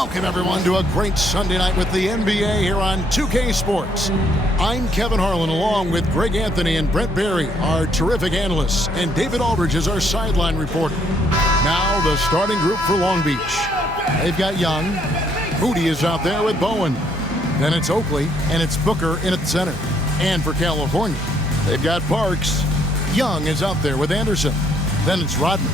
Welcome, everyone, to a great Sunday night with the NBA here on 2K Sports. I'm Kevin Harlan, along with Greg Anthony and Brent Barry, our terrific analysts, and David Aldridge is our sideline reporter. Now, the starting group for Long Beach. They've got Young. Moody is out there with Bowen. Then it's Oakley, and it's Booker in at the center. And for California, they've got Parks. Young is out there with Anderson. Then it's Rodman.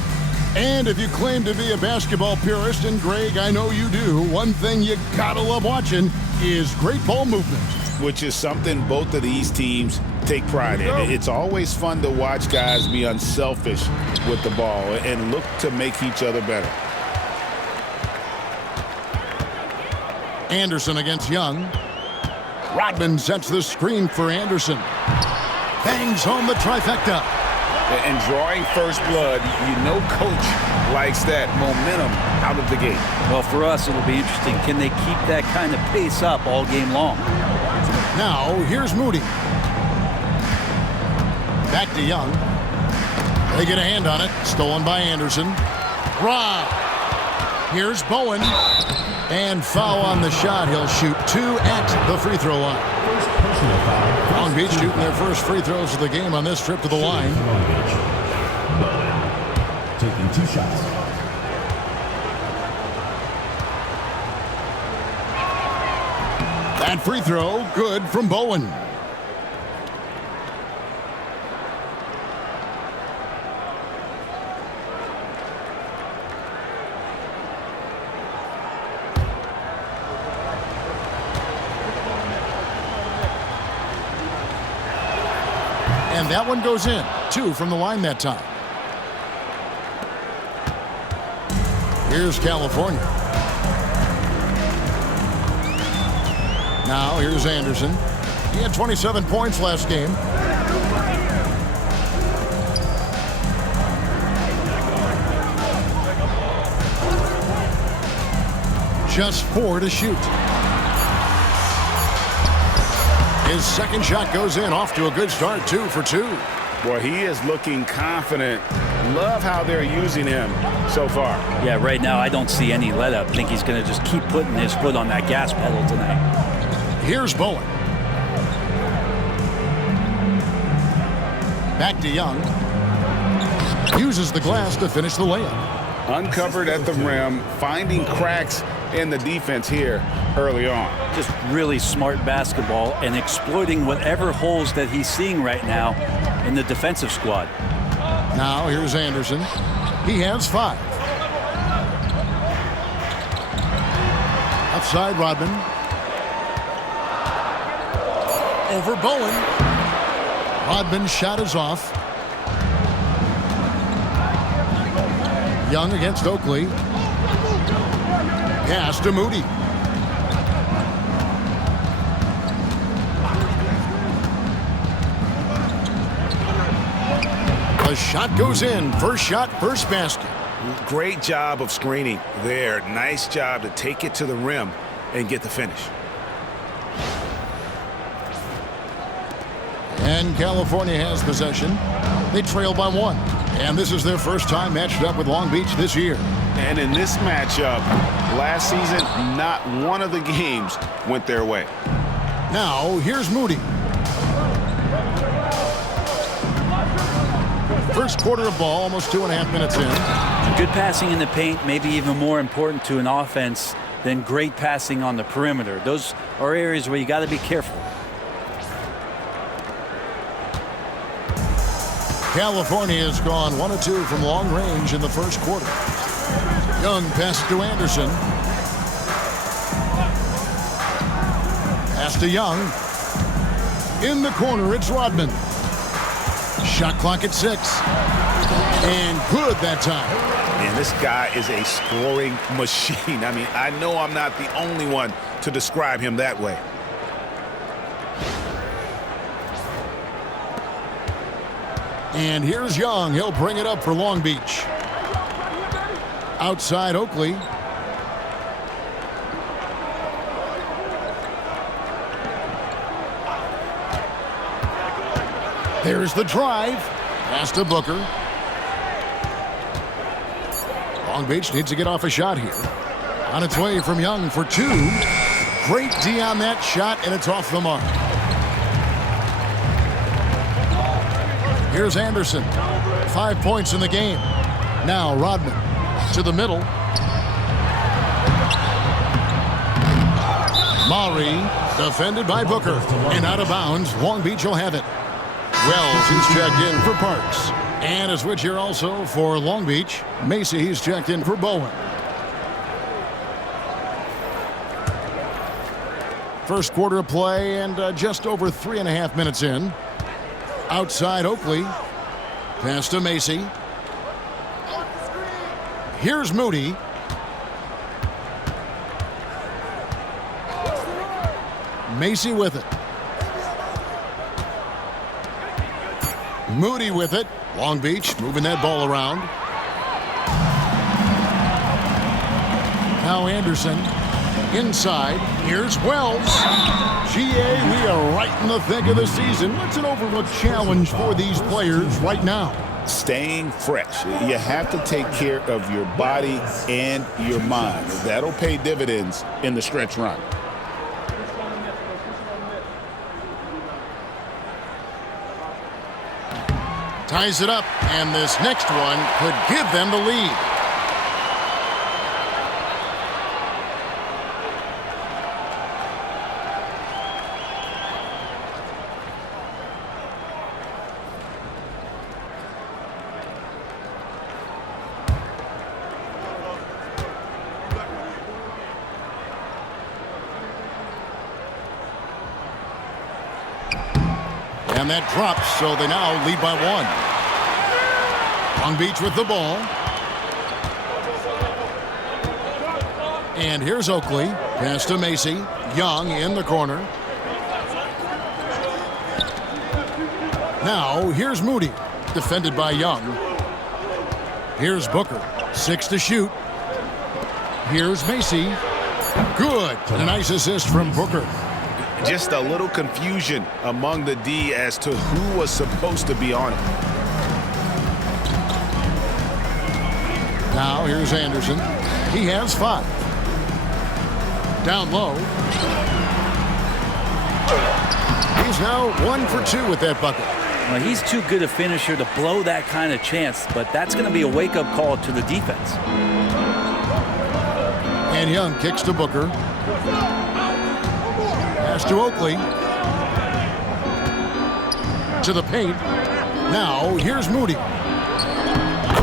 And if you claim to be a basketball purist, and Greg, I know you do, one thing you gotta love watching is great ball movement. Which is something both of these teams take pride in. It's always fun to watch guys be unselfish with the ball and look to make each other better. Anderson against Young. Rodman sets the screen for Anderson. Bangs home the trifecta. And drawing first blood, you know coach likes that momentum out of the gate. Well, for us, it'll be interesting. Can they keep that kind of pace up all game long? Now, here's Moody. Back to Young. They get a hand on it. Stolen by Anderson. Rob. Here's Bowen. And foul on the shot. He'll shoot 2 at the free throw line. Long Beach shooting their first free throws of the game on this trip to the line. Taking 2 shots. That free throw, good from Bowen. And that one goes in. 2 from the line that time. Here's California. Now here's Anderson. He had 27 points last game. Just 4 to shoot. His second shot goes in, off to a good start, 2 for 2. Boy, he is looking confident. Love how they're using him so far. Yeah, right now I don't see any let up. I think he's going to just keep putting his foot on that gas pedal tonight. Here's Bowen. Back to Young. Uses the glass to finish the layup. Uncovered at the rim, finding cracks in the defense here early on. Just really smart basketball and exploiting whatever holes that he's seeing right now in the defensive squad. Now here's Anderson. He has 5. Outside Rodman. Over Bowen. Rodman's shot is off. Young against Oakley. Pass to Moody. The shot goes in. First shot, first basket. Great job of screening there. Nice job to take it to the rim and get the finish. And California has possession. They trail by 1. And this is their first time matched up with Long Beach this year. And in this matchup, last season, not one of the games went their way. Now, here's Moody. First quarter of ball, almost 2.5 minutes in. Good passing in the paint, maybe even more important to an offense than great passing on the perimeter. Those are areas where you got to be careful. California has gone 1 of 2 from long range in the first quarter. Young pass to Anderson. Pass to Young. In the corner, it's Rodman. Shot clock at 6. And good that time. And this guy is a scoring machine. I mean, I know I'm not the only one to describe him that way. And here's Young. He'll bring it up for Long Beach. Outside Oakley. There's the drive. Pass to Booker. Long Beach needs to get off a shot here. On its way from Young for 2. Great D on that shot, and it's off the mark. Here's Anderson. 5 points in the game. Now Rodman to the middle. Maury defended by Booker. And out of bounds. Long Beach will have it. Wells, he's checked in for Parks. And a switch here also for Long Beach. Macy, he's checked in for Bowen. First quarter of play and just over 3.5 minutes in. Outside Oakley. Pass to Macy. Here's Moody. Macy with it. Moody with it. Long Beach moving that ball around. Now Anderson. Inside. Here's Wells. GA, we are right in the thick of the season. What's an overlooked challenge for these players right now? Staying fresh. You have to take care of your body and your mind. That'll pay dividends in the stretch run. Ties it up, and this next one could give them the lead. And that drops, so they now lead by 1. Long Beach with the ball. And here's Oakley. Pass to Macy. Young in the corner. Now here's Moody. Defended by Young. Here's Booker. 6 to shoot. Here's Macy. Good. A nice assist from Booker. Just a little confusion among the D as to who was supposed to be on it. Now here's Anderson. He has 5. Down low. He's now 1 for 2 with that bucket. Well, he's too good a finisher to blow that kind of chance, but that's going to be a wake-up call to the defense. And Young kicks to Booker. Pass to Oakley. To the paint. Now here's Moody.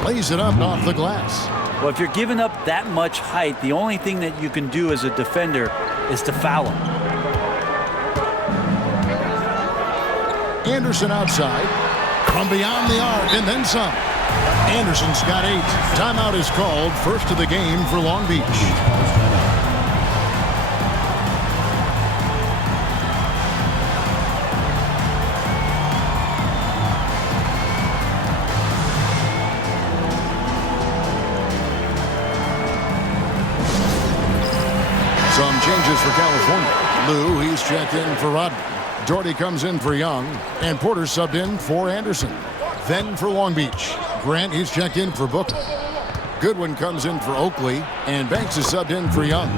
Lays it up off the glass. Well, if you're giving up that much height, the only thing that you can do as a defender is to foul him. Anderson outside. From beyond the arc and then some. Anderson's got 8. Timeout is called. First of the game for Long Beach. Some changes for California. Lou, he's checked in for Rodman. Doherty comes in for Young. And Porter subbed in for Anderson. Then for Long Beach. Grant, he's checked in for Booker. Goodwin comes in for Oakley. And Banks is subbed in for Young.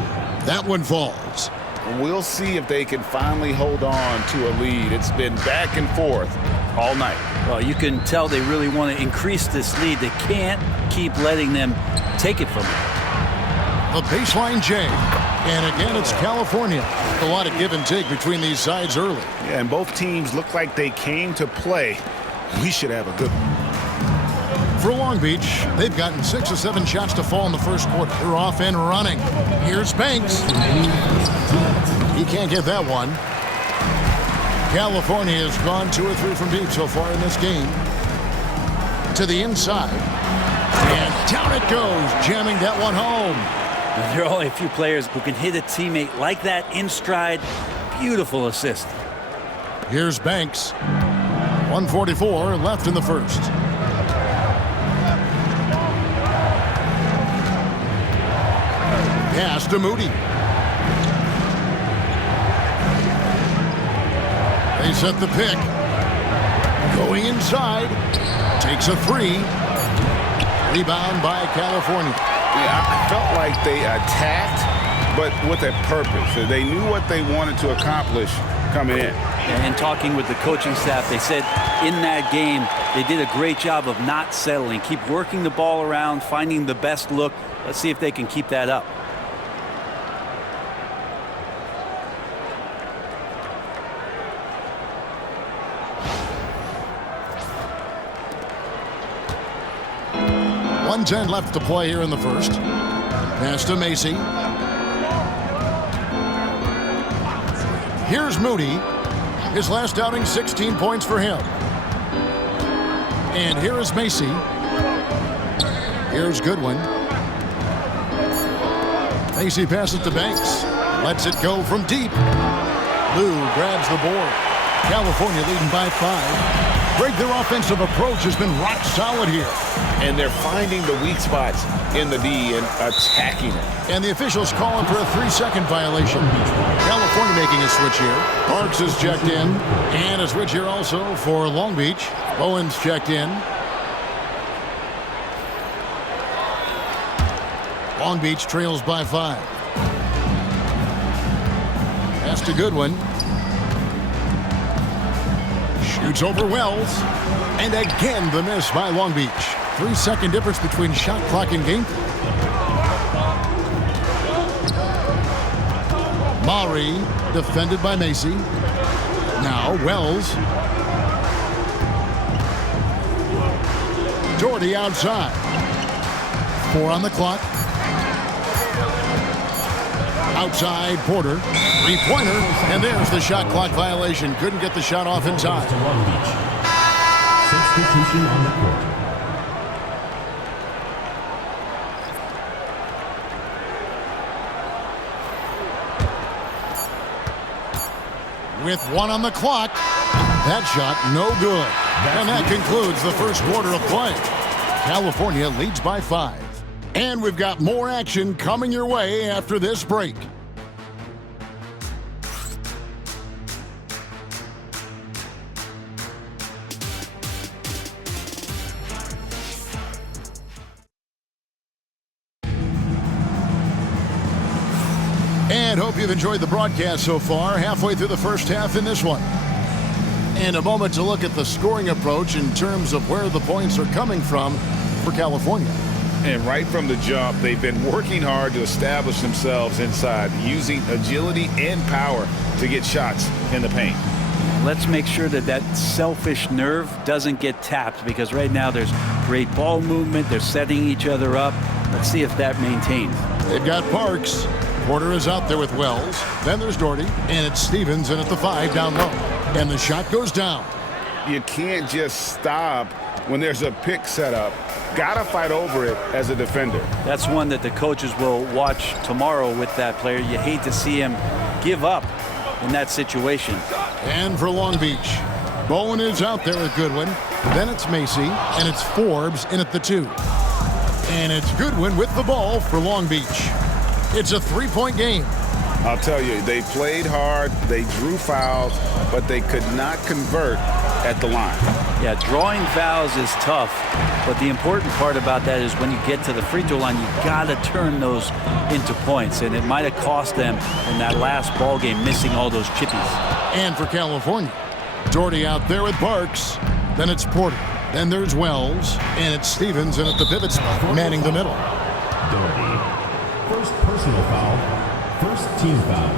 That one falls. We'll see if they can finally hold on to a lead. It's been back and forth all night. Well, you can tell they really want to increase this lead. They can't keep letting them take it from them. The baseline J. And again, it's California. A lot of give and take between these sides early. Yeah, and both teams look like they came to play. We should have a good one. For Long Beach, they've gotten 6 or 7 shots to fall in the first quarter. They're off and running. Here's Banks. He can't get that one. California has gone 2 or 3 from deep so far in this game. To the inside. And down it goes, jamming that one home. There are only a few players who can hit a teammate like that in stride. Beautiful assist. Here's Banks. 1:44 left in the first. Pass to Moody. They set the pick. Going inside. Takes a 3. Rebound by California. I felt like they attacked, but with a purpose. They knew what they wanted to accomplish coming in. And talking with the coaching staff, they said in that game, they did a great job of not settling. Keep working the ball around, finding the best look. Let's see if they can keep that up. .110 left to play here in the first. Pass to Macy. Here's Moody. His last outing, 16 points for him. And here is Macy. Here's Goodwin. Macy passes to Banks. Lets it go from deep. Lou grabs the board. California leading by 5. Greg, their offensive approach has been rock solid here. And they're finding the weak spots in the D and attacking it. And the officials calling for a 3-second violation. California making a switch here. Parks is checked in. And a switch here also for Long Beach. Bowen's checked in. Long Beach trails by 5. Pass to Goodwin. Shoots over Wells. And again the miss by Long Beach. 3-second difference between shot clock and game. Maury defended by Macy. Now Wells. Doherty outside. 4 on the clock. Outside Porter. 3-pointer. And there's the shot clock violation. Couldn't get the shot off in time. Substitution on the court. With 1 on the clock. That shot no good. And that concludes the first quarter of play. California leads by 5. And we've got more action coming your way after this break. And hope you've enjoyed the broadcast so far. Halfway through the first half in this one. And a moment to look at the scoring approach in terms of where the points are coming from for California. And right from the jump, they've been working hard to establish themselves inside, using agility and power to get shots in the paint. Let's make sure that that selfish nerve doesn't get tapped, because right now there's great ball movement. They're setting each other up. Let's see if that maintains. They've got Parks. Porter is out there with Wells. Then there's Doherty. And it's Stevens in at the 5 down low. And the shot goes down. You can't just stop when there's a pick set up. Gotta fight over it as a defender. That's one that the coaches will watch tomorrow with that player. You hate to see him give up in that situation. And for Long Beach, Bowen is out there with Goodwin. Then it's Macy, and it's Forbes in at the 2. And it's Goodwin with the ball for Long Beach. It's a 3-point game. I'll tell you, they played hard, they drew fouls, but they could not convert at the line. Yeah, drawing fouls is tough, but the important part about that is when you get to the free throw line, you got to turn those into points, and it might have cost them in that last ball game, missing all those chippies. And for California, Doherty out there with Parks. Then it's Porter. Then there's Wells, and it's Stevens in at the pivot spot, manning the middle. Doherty. First personal foul. First team foul.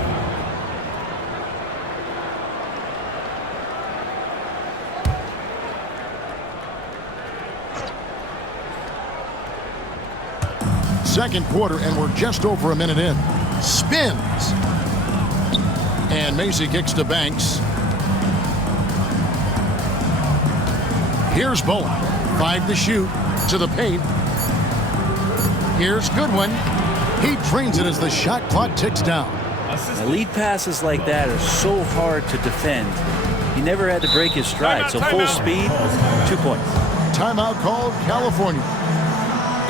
Second quarter, and we're just over a minute in. Spins. And Macy kicks to Banks. Here's Bowen. 5 to shoot. To the paint. Here's Goodwin. He drains it as the shot clock ticks down. Lead passes like that are so hard to defend. He never had to break his stride, so full speed, 2 points. Timeout called California.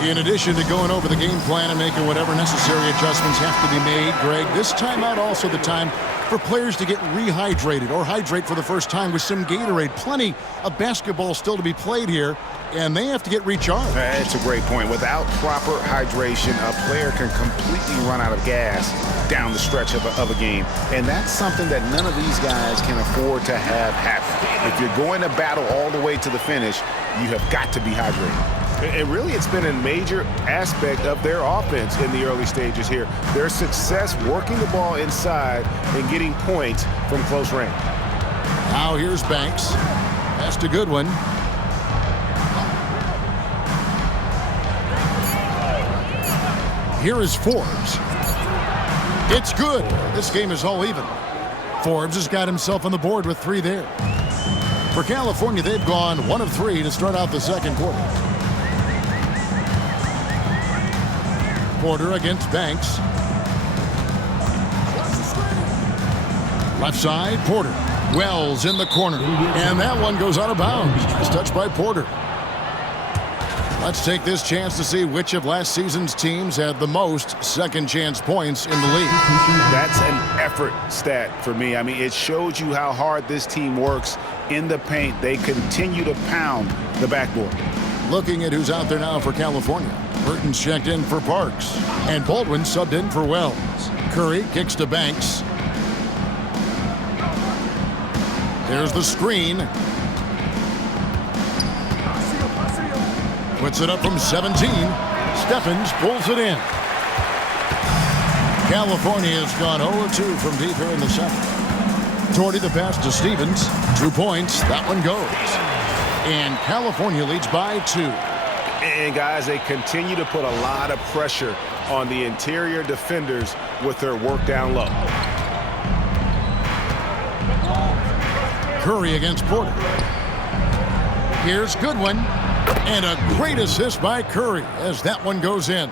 In addition to going over the game plan and making whatever necessary adjustments have to be made, Greg, this timeout also the time for players to get rehydrated or hydrate for the first time with some Gatorade. Plenty of basketball still to be played here, and they have to get recharged. That's a great point. Without proper hydration, a player can completely run out of gas down the stretch of a game. And that's something that none of these guys can afford to have happen. If you're going to battle all the way to the finish, you have got to be hydrated. And really, it's been a major aspect of their offense in the early stages here. Their success working the ball inside and getting points from close range. Now here's Banks. That's a good one. Here is Forbes. It's good. This game is all even. Forbes has got himself on the board with 3 there. For California, they've gone 1 of 3 to start out the second quarter. Porter against Banks. Left side, Porter. Wells in the corner. And that one goes out of bounds. It's touched by Porter. Let's take this chance to see which of last season's teams had the most second chance points in the league. That's an effort stat for me. I mean, it shows you how hard this team works in the paint. They continue to pound the backboard. Looking at who's out there now for California. Burton's checked in for Parks. And Baldwin subbed in for Wells. Curry kicks to Banks. There's the screen. Puts it up from 17. Stephens pulls it in. California has gone 0-2 from deep here in the second. Torrey the pass to Stevens. 2 points. That one goes. And California leads by 2. And guys, they continue to put a lot of pressure on the interior defenders with their work down low. Curry against Porter. Here's Goodwin. And a great assist by Curry as that one goes in.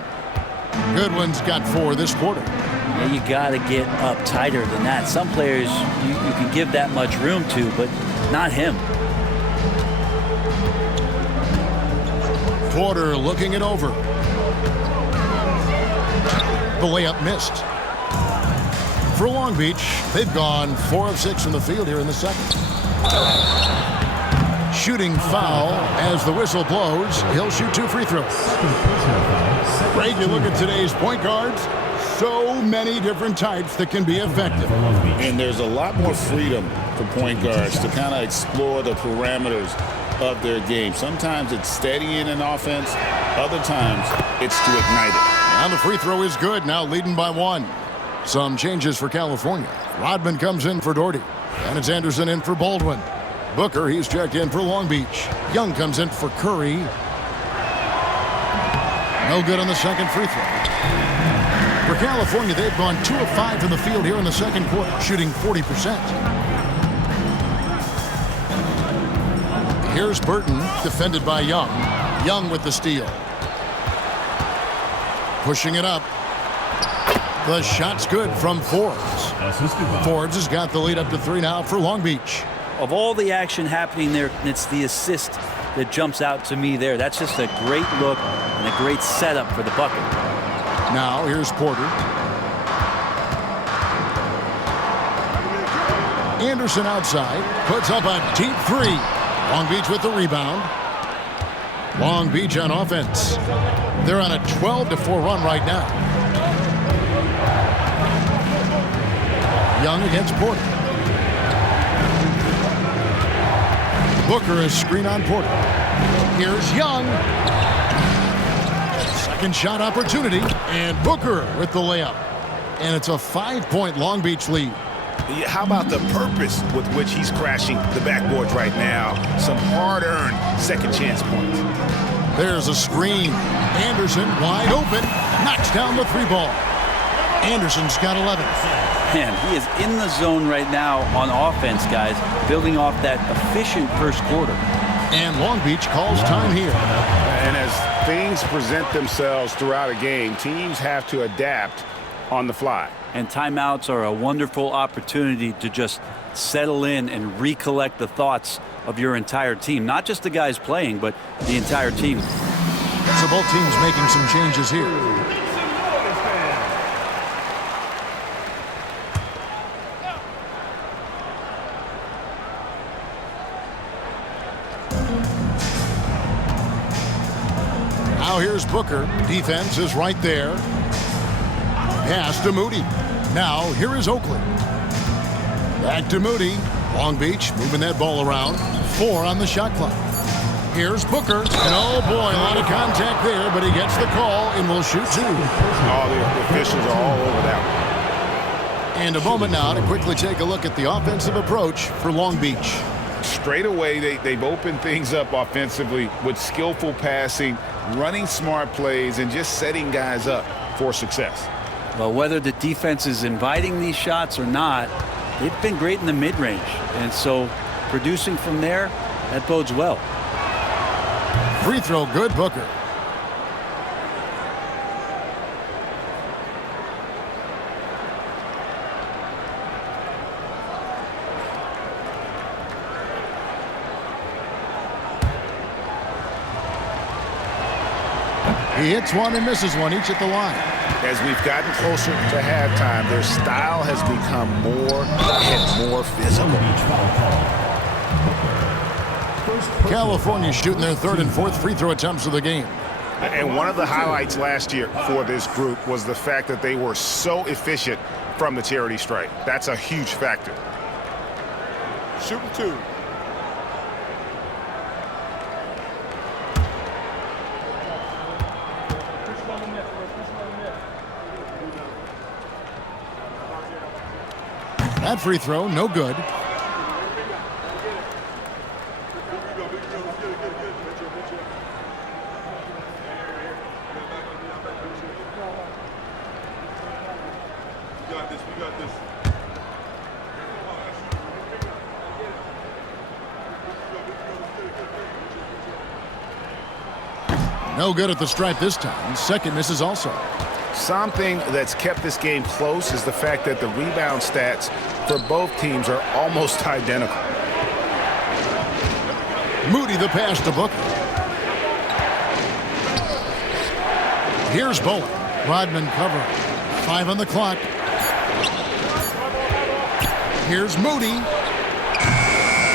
Goodwin's got 4 this quarter. Yeah, you got to get up tighter than that. Some players you can give that much room to, but not him. Porter looking it over. The layup missed. For Long Beach, they've gone 4 of 6 from the field here in the second. Shooting foul as the whistle blows. He'll shoot 2 free throws. Greg, you look at today's point guards. So many different types that can be effective. And there's a lot more freedom for point guards to kind of explore the parameters of their game. Sometimes it's steadying an offense. Other times it's to ignite it. And the free throw is good. Now leading by 1. Some changes for California. Rodman comes in for Doherty. And it's Anderson in for Baldwin. Booker, he's checked in for Long Beach. Young comes in for Curry. No good on the second free throw. For California, they've gone 2 of 5 from the field here in the second quarter, shooting 40%. Here's Burton, defended by Young. Young with the steal. Pushing it up. The shot's good from Forbes. Forbes has got the lead up to 3 now for Long Beach. Of all the action happening there, it's the assist that jumps out to me there. That's just a great look and a great setup for the bucket. Now here's Porter. Anderson outside, puts up a deep 3. Long Beach with the rebound. Long Beach on offense. They're on a 12-4 run right now. Young against Porter. Booker is screen on Porter. Here's Young. Second shot opportunity. And Booker with the layup. And it's a 5-point Long Beach lead. How about the purpose with which he's crashing the backboards right now? Some hard-earned second chance points. There's a screen. Anderson wide open. Knocks down the 3-ball. Anderson's got 11. Man, he is in the zone right now on offense, guys, building off that efficient first quarter. And Long Beach calls time here. And as things present themselves throughout a game, teams have to adapt on the fly. And timeouts are a wonderful opportunity to just settle in and recollect the thoughts of your entire team. Not just the guys playing, but the entire team. So both teams making some changes here. Now here's Booker. Defense is right there. Pass to Moody. Now here is Oakley. Back to Moody. Long Beach moving that ball around. 4 on the shot clock. Here's Booker. And oh boy, a lot of contact there, but he gets the call and will shoot 2. All the officials are all over that one. And a moment now to quickly take a look at the offensive approach for Long Beach. Straight away, they've opened things up offensively with skillful passing, running smart plays, and just setting guys up for success. Well, whether the defense is inviting these shots or not, they've been great in the mid-range. And so producing from there, that bodes well. Free throw good, Booker. He hits one and misses one, each at the line. As we've gotten closer to halftime, their style has become more and more physical. California shooting their 3rd and 4th free throw attempts of the game. And one of the highlights last year for this group was the fact that they were so efficient from the charity stripe. That's a huge factor. Shooting 2. That free throw, no good. No good at the stripe this time. Second misses also. Something that's kept this game close is the fact that the rebound stats for both teams are almost identical. Moody the pass to Booker. Here's Bowen. Rodman covering. 5 on the clock. Here's Moody.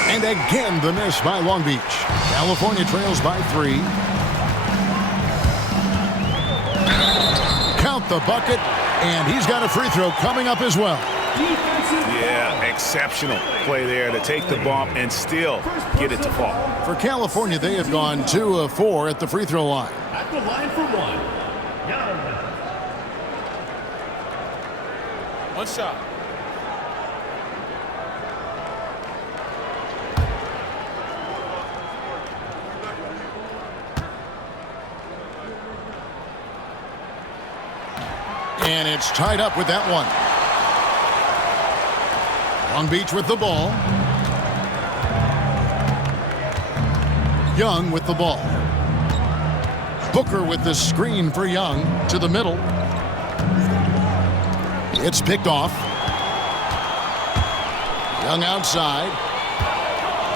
And again the miss by Long Beach. California trails by 3. Count the bucket, and he's got a free throw coming up as well. Yeah, exceptional play there to take the bump and still get it to fall. For California, they have gone 2 of 4 at the free throw line. At the line for 1. Young. One shot. And it's tied up with that one. Long Beach with the ball. Young with the ball. Booker with the screen for Young to the middle. It's picked off. Young outside.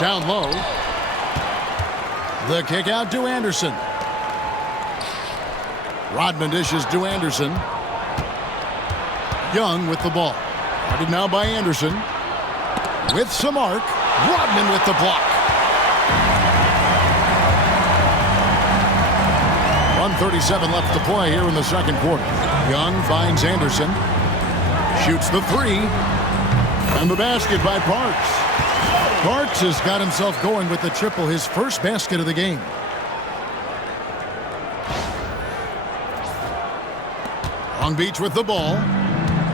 Down low. The kick out to Anderson. Rodman dishes to Anderson. Young with the ball. Guarded now by Anderson. With some arc. Rodman with the block. 1:37 left to play here in the second quarter. Young finds Anderson. Shoots the 3. And the basket by Parks. Parks has got himself going with the triple, his first basket of the game. Long Beach with the ball.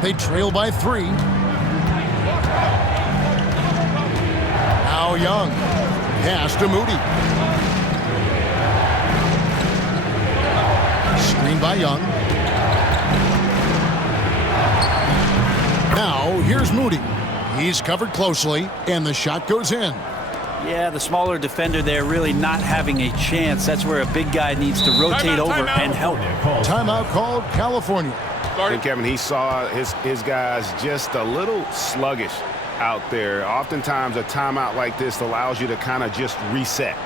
They trail by 3. Now Young. Pass to Moody. Screen by Young. Now here's Moody. He's covered closely, and the shot goes in. Yeah, the smaller defender there really not having a chance. That's where a big guy needs to rotate over and help. Timeout called California. And Kevin, he saw his guys just a little sluggish out there. Oftentimes a timeout like this allows you to kind of just reset.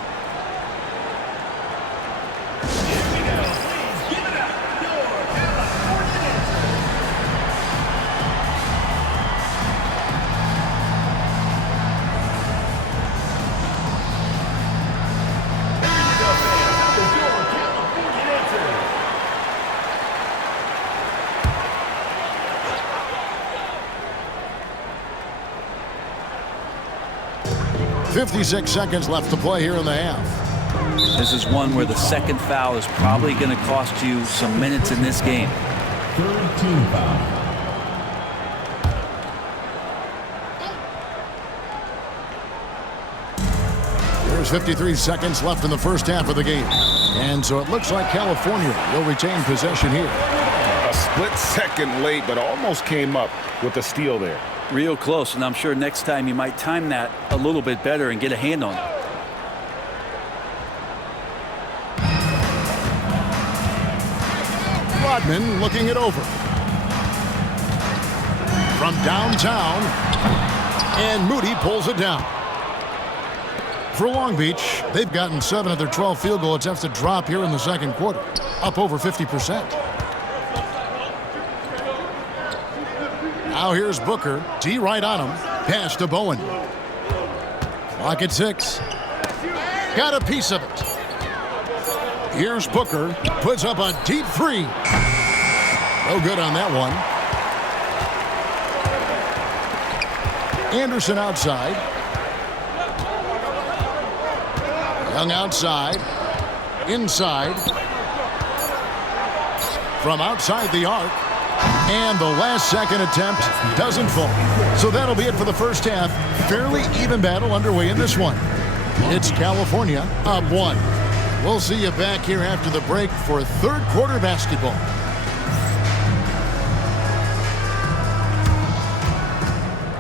56 seconds left to play here in the half. This is one where the second foul is probably going to cost you some minutes in this game. Third team foul. There's 53 seconds left in the first half of the game. And so it looks like California will retain possession here. A split second late, but almost came up with a steal there. Real close, and I'm sure next time you might time that a little bit better and get a hand on it. Rodman looking it over. From downtown, and Moody pulls it down. For Long Beach, they've gotten 7 of their 12 field goal attempts to drop here in the second quarter, up over 50%. Now here's Booker, D right on him, pass to Bowen. Clock at 6. Got a piece of it. Here's Booker, puts up a deep three. No good on that one. Anderson outside. Young outside. Inside. From outside the arc. And the last second attempt doesn't fall. So that'll be it for the first half. Fairly even battle underway in this one. It's California up 1. We'll see you back here after the break for third quarter basketball.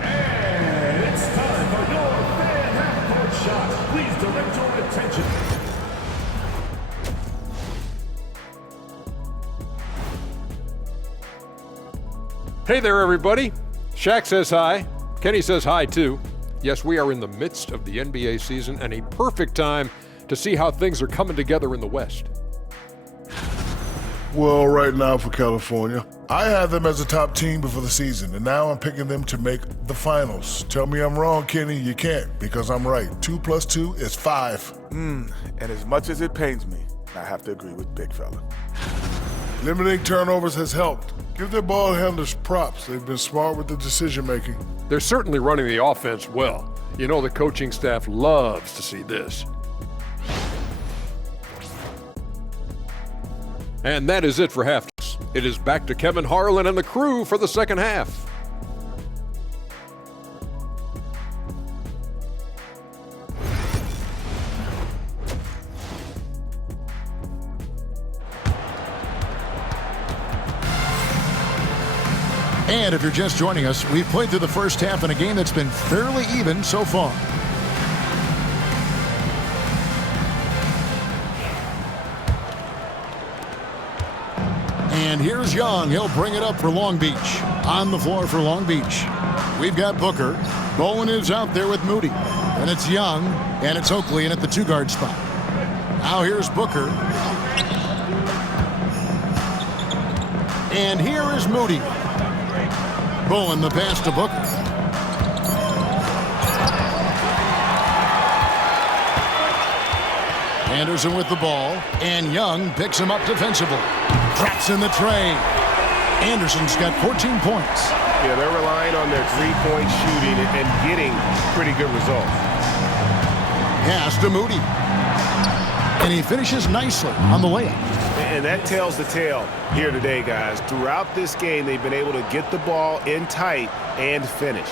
And it's time for your fan half-court shot. Please direct your attention. Hey there, everybody. Shaq says hi. Kenny says hi, too. Yes, we are in the midst of the NBA season and a perfect time to see how things are coming together in the West. Well, right now for California, I had them as a top team before the season, and now I'm picking them to make the finals. Tell me I'm wrong, Kenny. You can't, because I'm right. 2 + 2 is 5. And as much as it pains me, I have to agree with Big Fella. Limiting turnovers has helped. Give their ball handlers props. They've been smart with the decision-making. They're certainly running the offense well. You know the coaching staff loves to see this. And that is it for half. It is back to Kevin Harlan and the crew for the second half. And if you're just joining us, we've played through the first half in a game that's been fairly even so far. And here's Young. He'll bring it up for Long Beach. On the floor for Long Beach, we've got Booker. Bowen is out there with Moody. And it's Young, and it's Oakley in at the 2-guard spot. Now here's Booker. And here is Moody. Bowen the pass to Booker. Anderson with the ball, and Young picks him up defensively. Traps in the tray. Anderson's got 14 points. Yeah, they're relying on their three-point shooting and getting pretty good results. Pass to Moody. And he finishes nicely on the layup. And that tells the tale here today, guys. Throughout this game, they've been able to get the ball in tight and finish.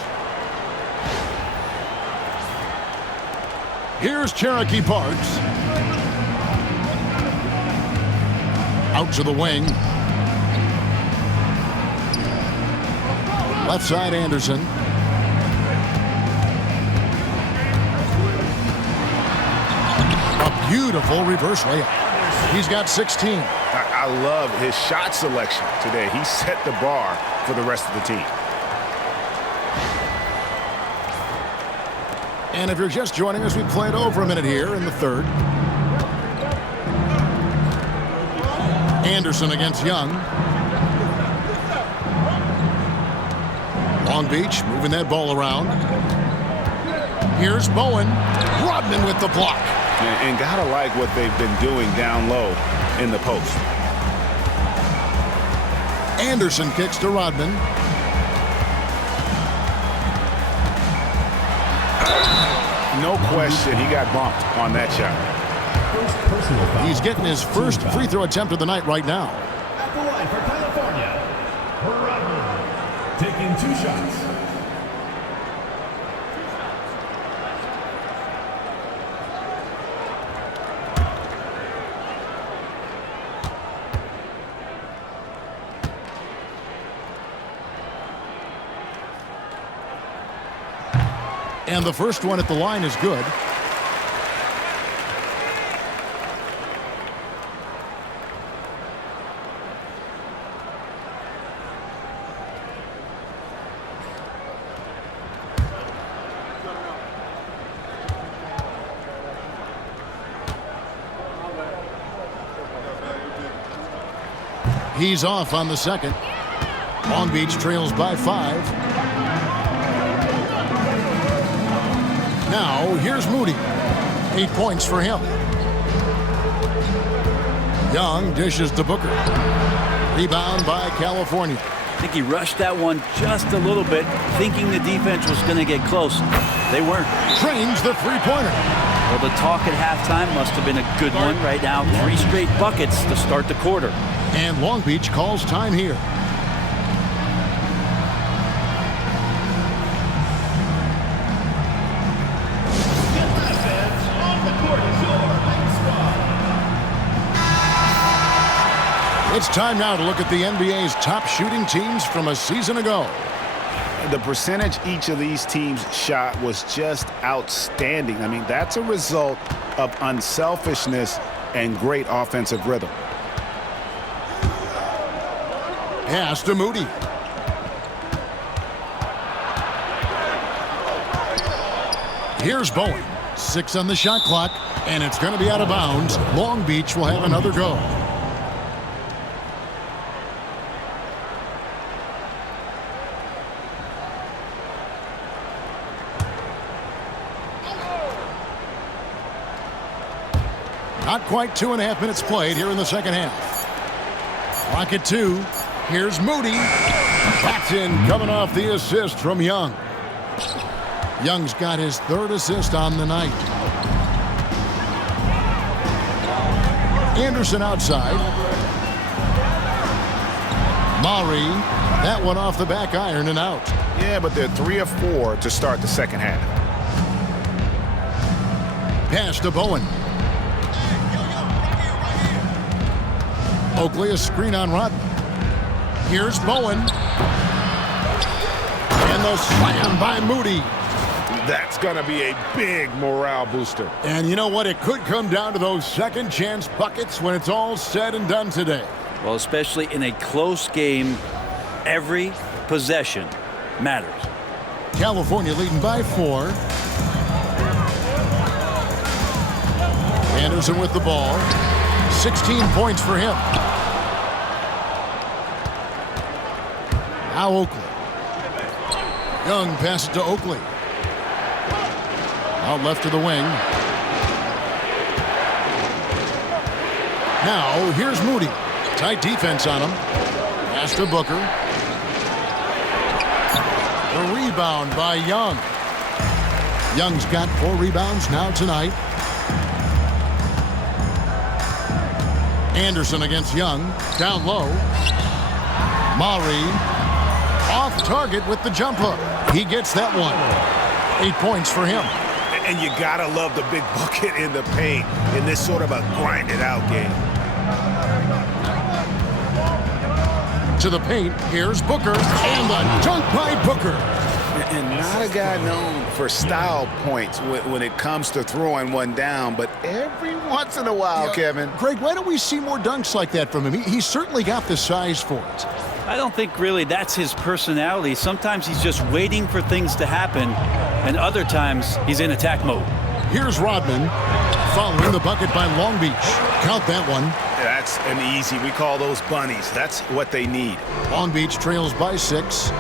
Here's Cherokee Parks. Out to the wing. Left side, Anderson. A beautiful reverse layup. He's got 16. I love his shot selection today. He set the bar for the rest of the team. And if you're just joining us, we played over a minute here in the third. Anderson against Young. Long Beach moving that ball around. Here's Bowen. Rodman with the block. And gotta like what they've been doing down low in the post. Anderson kicks to Rodman. No question, he got bumped on that shot. First personal foul. He's getting his first free throw attempt of the night right now. At the line for California, Rodman, taking 2 shots. And the first one at the line is good. He's off on the second. Long Beach trails by 5. Now, here's Moody. 8 points for him. Young dishes to Booker. Rebound by California. I think he rushed that one just a little bit, thinking the defense was going to get close. They weren't. Drains the three-pointer. Well, the talk at halftime must have been a good one. Right now, 3 straight buckets to start the quarter. And Long Beach calls time here. It's time now to look at the NBA's top shooting teams from a season ago. The percentage each of these teams shot was just outstanding. I mean, that's a result of unselfishness and great offensive rhythm. Pass to Moody. Here's Bowen. 6 on the shot clock, and it's going to be out of bounds. Long Beach will have another go. Not quite 2.5 minutes played here in the second half. Clock at 2. Here's Moody. Paxton coming off the assist from Young. Young's got his 3rd assist on the night. Anderson outside. Maury. That one off the back iron and out. Yeah, but they're 3 of 4 to start the second half. Pass to Bowen. Oakley, a screen on Rodman. Here's Bowen. And the slam by Moody. That's going to be a big morale booster. And you know what? It could come down to those second chance buckets when it's all said and done today. Well, especially in a close game, every possession matters. California leading by 4. Anderson with the ball. 16 points for him. Now Oakley. Young passes to Oakley. Out left to the wing. Now here's Moody. Tight defense on him. Pass to Booker. A rebound by Young. Young's got 4 rebounds now tonight. Anderson against Young. Down low. Maury off target with the jump hook. He gets that one. 8 points for him. And you gotta love the big bucket in the paint in this sort of a grinded out game. To the paint, here's Booker, and the dunk by Booker. And not a guy known for style points when it comes to throwing one down, but every once in a while, Kevin. Greg, why don't we see more dunks like that from him? He's certainly got the size for it. I don't think really that's his personality. Sometimes he's just waiting for things to happen, and other times he's in attack mode. Here's Rodman following the bucket by Long Beach. Count that one. That's an easy. We call those bunnies. That's what they need. Long Beach trails by 6.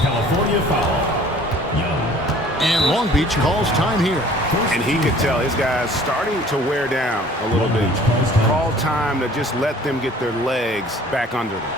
California foul. Young. And Long Beach calls time here. And he could tell his guys starting to wear down a little bit. Call time to just let them get their legs back under them.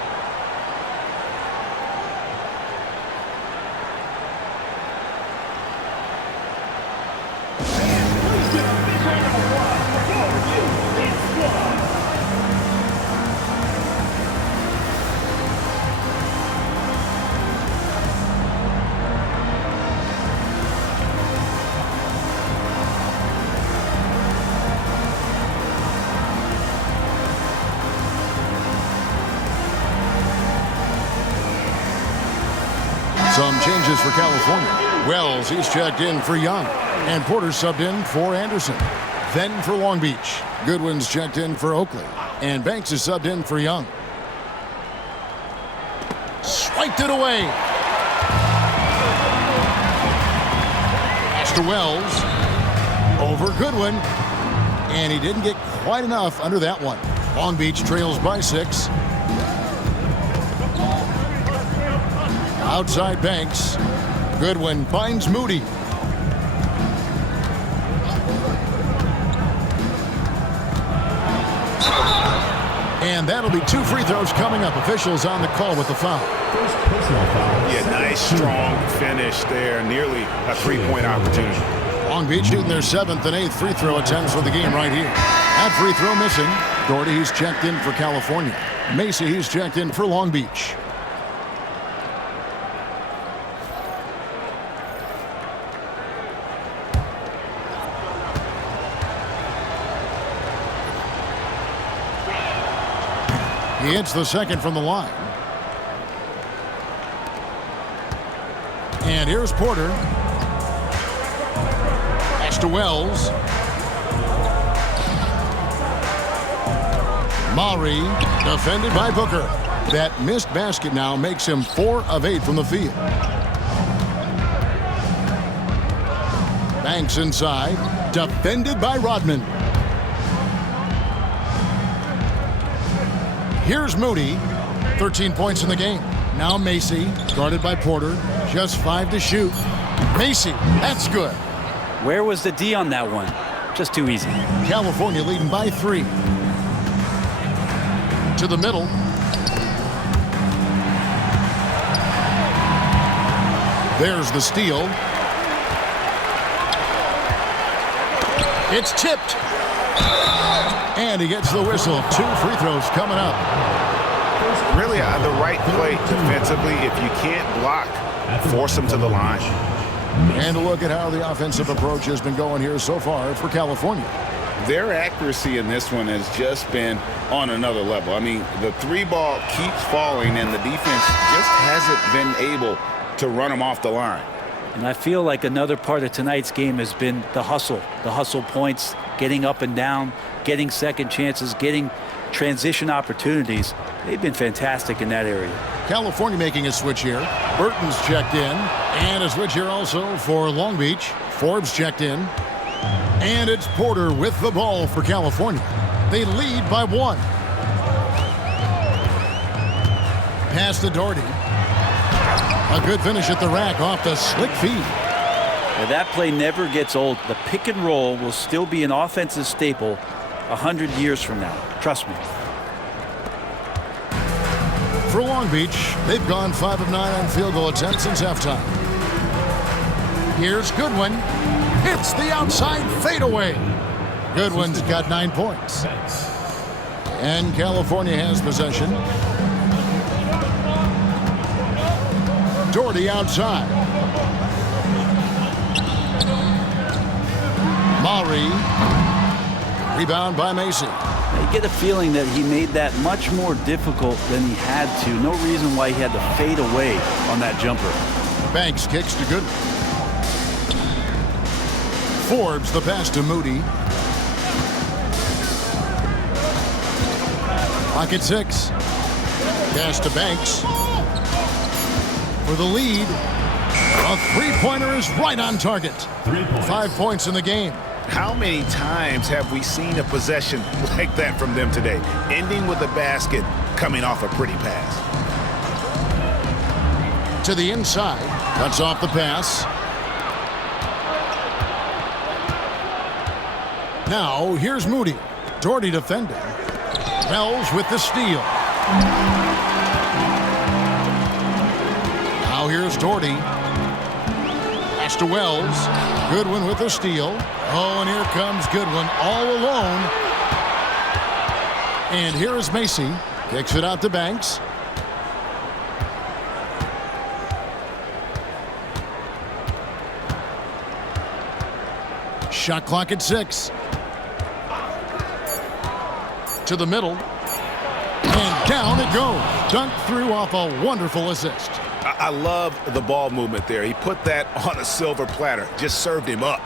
Some changes for California. Wells, he's checked in for Young. And Porter subbed in for Anderson. Then for Long Beach, Goodwin's checked in for Oakley. And Banks is subbed in for Young. Swiped it away. Pass to Wells. Over Goodwin. And he didn't get quite enough under that one. Long Beach trails by 6. Outside Banks. Goodwin finds Moody. And that'll be 2 free throws coming up. Officials on the call with the foul. First personal foul. Yeah, nice strong finish there. Nearly a 3-point opportunity. Long Beach shooting their 7th and 8th free throw attempts for the game right here. That free throw missing. Doherty, he's checked in for California. Macy, he's checked in for Long Beach. He hits the second from the line. And here's Porter. Pass to Wells. Maury defended by Booker. That missed basket now makes him 4 of 8 from the field. Banks inside. Defended by Rodman. Here's Moody, 13 points in the game. Now Macy, guarded by Porter, just 5 to shoot. Macy, that's good. Where was the D on that one? Just too easy. California leading by 3. To the middle. There's the steal. It's tipped. And he gets the whistle. 2 free throws coming up. Really the right play defensively. If you can't block, force them to the line. And a look at how the offensive approach has been going here so far for California. Their accuracy in this one has just been on another level. I mean, the 3-ball keeps falling, and the defense just hasn't been able to run them off the line. And I feel like another part of tonight's game has been the hustle points, getting up and down, getting second chances, getting transition opportunities. They've been fantastic in that area. California making a switch here. Burton's checked in. And a switch here also for Long Beach. Forbes checked in. And it's Porter with the ball for California. They lead by 1. Pass to Doherty. A good finish at the rack off the slick feed. Now that play never gets old. The pick and roll will still be an offensive staple 100 years from now. Trust me. For Long Beach, they've gone 5 of 9 on field goal attempts since halftime. Here's Goodwin. Hits the outside fadeaway. Goodwin's got 9 points. And California has possession. Doherty outside. Maury. Rebound by Macy. You get a feeling that he made that much more difficult than he had to. No reason why he had to fade away on that jumper. Banks kicks to Goodwin. Forbes the pass to Moody. Pocket 6. Pass to Banks. For the lead. A 3-pointer is right on target. 5 points in the game. How many times have we seen a possession like that from them today? Ending with a basket, coming off a pretty pass. To the inside. Cuts off the pass. Now, here's Moody. Doherty defending. Wells with the steal. Now here's Doherty. Pass to Wells. Goodwin with the steal. Oh, and here comes Goodwin all alone. And here is Macy. Kicks it out to Banks. Shot clock at 6. To the middle. And down it goes. Dunked through off a wonderful assist. I love the ball movement there. He put that on a silver platter. Just served him up.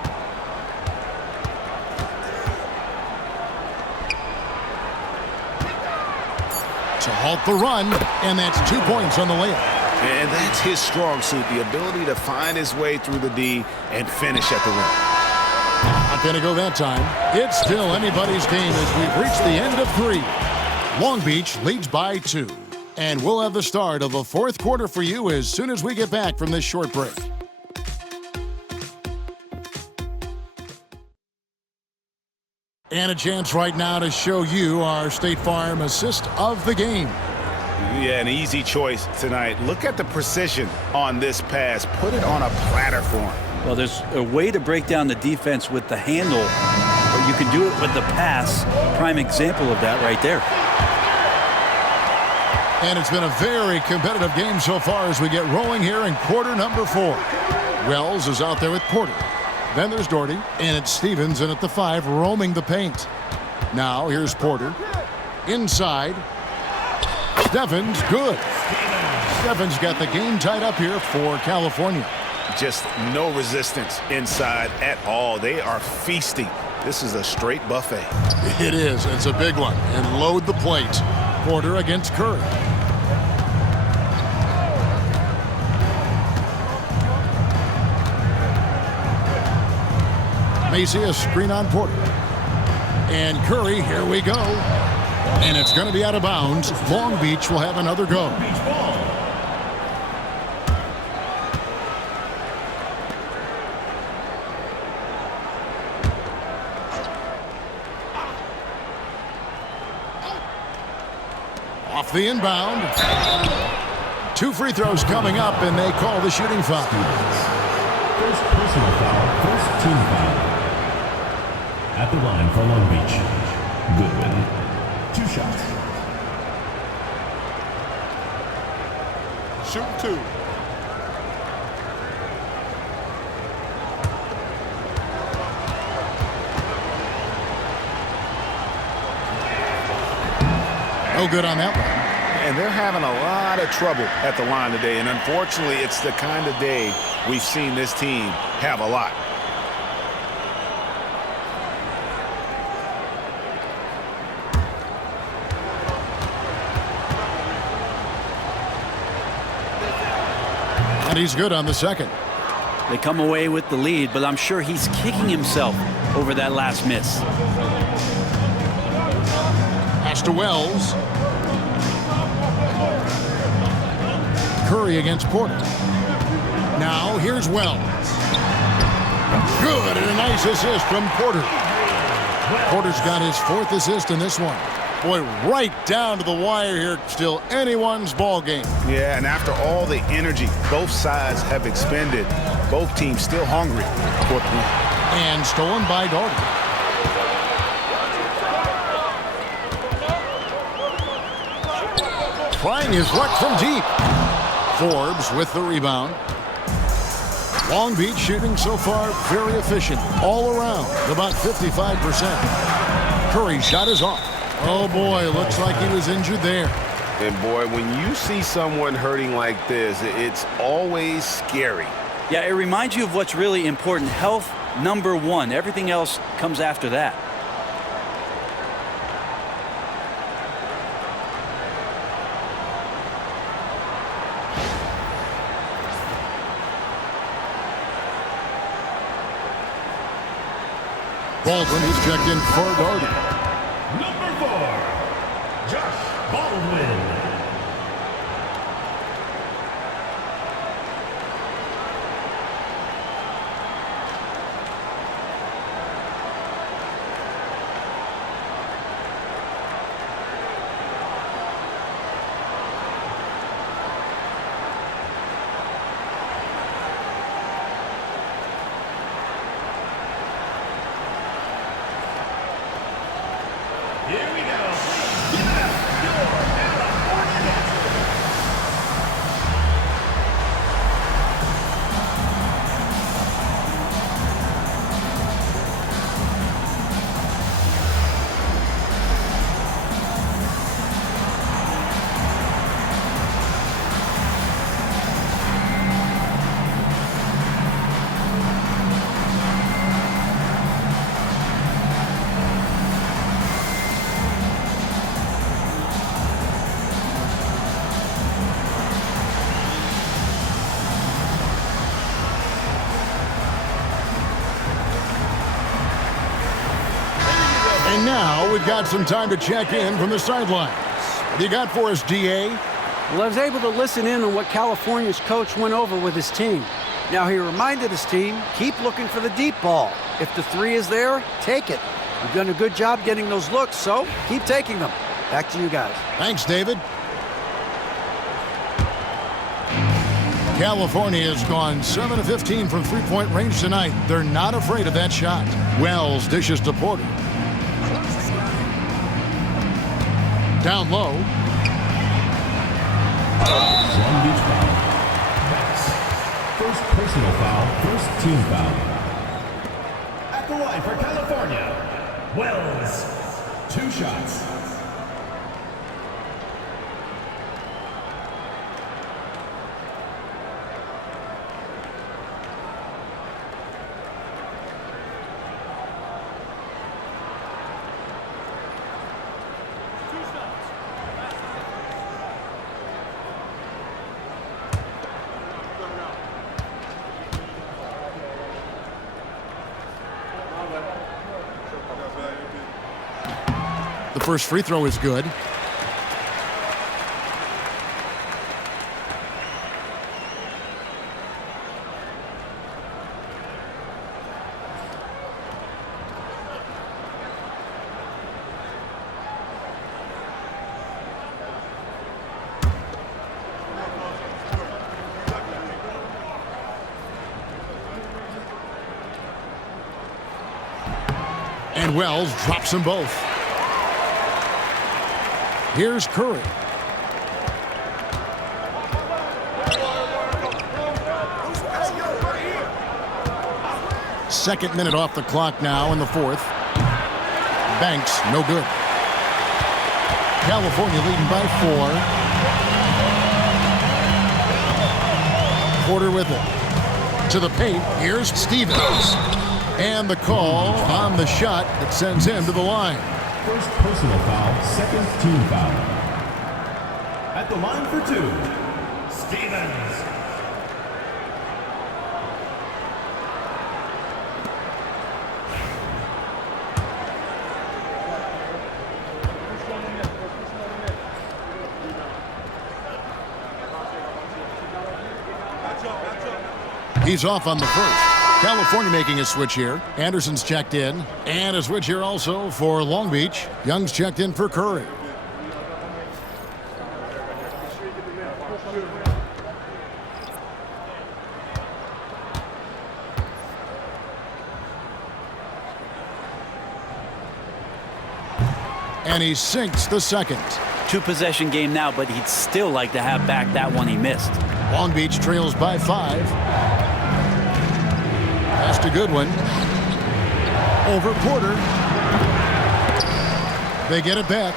To halt the run, and that's 2 points on the layup. And that's his strong suit, the ability to find his way through the D and finish at the rim. Not going to go that time. It's still anybody's game as we've reached the end of 3. Long Beach leads by 2. And we'll have the start of the 4th quarter for you as soon as we get back from this short break. And a chance right now to show you our State Farm assist of the game. Yeah, an easy choice tonight. Look at the precision on this pass. Put it on a platter for him. Well, there's a way to break down the defense with the handle, but you can do it with the pass. Prime example of that right there. And it's been a very competitive game so far as we get rolling here in quarter number 4. Wells is out there with Porter. Then there's Doherty, and it's Stevens in at the 5 roaming the paint. Now here's Porter. Inside. Stevens, good. Stevens got the game tied up here for California. Just no resistance inside at all. They are feasting. This is a straight buffet. It is. It's a big one. And load the plate. Porter against Curry. Macy, a screen on Porter. And Curry, here we go. And it's going to be out of bounds. Long Beach will have another go. Off the inbound. 2 free throws coming up, and they call the shooting foul. First personal foul, first team foul. At the line for Long Beach. Goodwin. 2 shots. Shoot 2. No good on that one. And they're having a lot of trouble at the line today. And unfortunately, it's the kind of day we've seen this team have a lot. And he's good on the second. They come away with the lead, but I'm sure he's kicking himself over that last miss. Pass to Wells. Curry against Porter. Now here's Wells. Good, and a nice assist from Porter. Porter's got his 4th assist in this one. Boy, right down to the wire here. Still anyone's ball game. Yeah, and after all the energy both sides have expended, both teams still hungry for the win. And stolen by Doherty. Trying his luck from deep. Forbes with the rebound. Long Beach shooting so far very efficient all around, about 55%. Curry's shot is off. Oh boy, looks like he was injured there. And boy, when you see someone hurting like this, it's always scary. Yeah, it reminds you of what's really important. Health, number 1. Everything else comes after that. Baldwin, he's checked in for Doherty. Number 4, Josh Baldwin. And now we've got some time to check in from the sidelines. What do you got for us, DA? Well, I was able to listen in on what California's coach went over with his team. Now, he reminded his team, keep looking for the deep ball. If the three is there, take it. You've done a good job getting those looks, so keep taking them. Back to you guys. Thanks, David. California has gone 7 of 15 from three-point range tonight. They're not afraid of that shot. Wells dishes to Porter. Down low. Long Beach foul. Banks. First personal foul, first team foul. At the line for California, Wells. 2 shots. The first free throw is good. And Wells drops them both. Here's Curry. Second minute off the clock now in the fourth. Banks, no good. California leading by 4. Porter with it. To the paint, here's Stevens. And the call on the shot that sends him to the line. First personal foul, second team foul. At the line for 2, Stevens. He's off on the first. California making a switch here. Anderson's checked in. And a switch here also for Long Beach. Young's checked in for Curry. And he sinks the second. 2-possession game now, but he'd still like to have back that one he missed. Long Beach trails by 5. That's a good one. Over Porter. They get it back.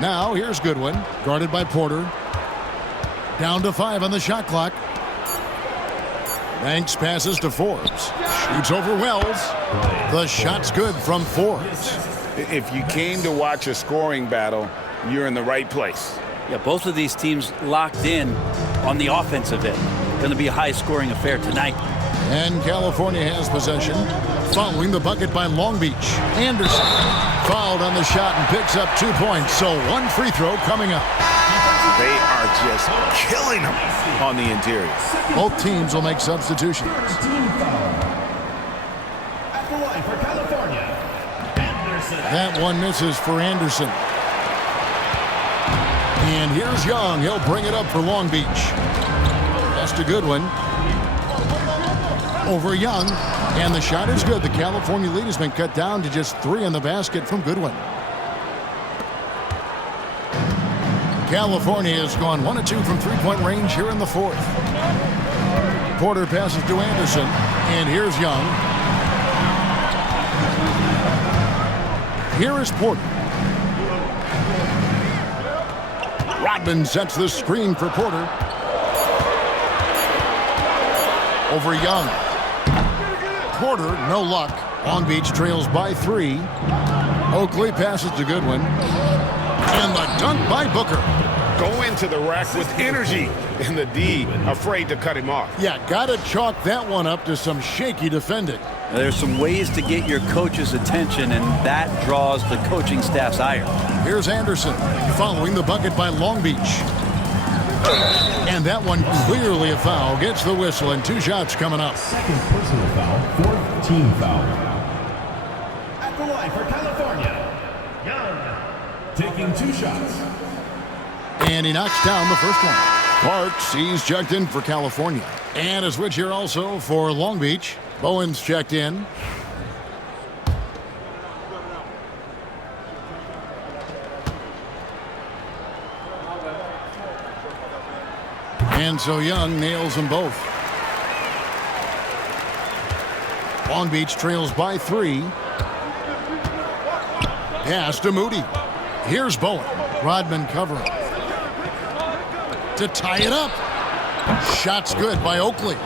Now here's Goodwin, guarded by Porter. Down to 5 on the shot clock. Banks passes to Forbes. Shoots over Wells. The shot's good from Forbes. If you came to watch a scoring battle, you're in the right place. Yeah, both of these teams locked in on the offensive end. Going to be a high-scoring affair tonight. And California has possession. Following the bucket by Long Beach. Anderson fouled on the shot and picks up 2 points. So 1 free throw coming up. They are just killing them on the interior. Both teams will make substitutions. At the line for California, Anderson. That one misses for Anderson. And here's Young. He'll bring it up for Long Beach. That's a good one. Over Young. And the shot is good. The California lead has been cut down to just 3 in the basket from Goodwin. California has gone 1 of 2 from three-point range here in the fourth. Porter passes to Anderson. And here's Young. Here is Porter. Rodman sets the screen for Porter. Over Young. Porter, no luck. Long Beach trails by 3. Oakley passes to Goodwin. And the dunk by Booker. go into the rack with energy, and the D afraid to cut him off. Yeah, got to chalk that one up to some shaky defending. There's some ways to get your coach's attention, and that draws the coaching staff's ire. Here's Anderson following the bucket by Long Beach. And that one clearly a foul. Gets the whistle, and 2 shots coming up. Second personal foul, 4th team foul. At the line for California, Young, taking 2 shots. And he knocks down the first one. Parks, he's checked in for California. And a switch here also for Long Beach. Bowen's checked in. And so Young nails them both. Long Beach trails by 3. Pass to Moody. Here's Bowen. Rodman covering. To tie it up. Shot's good by Oakley.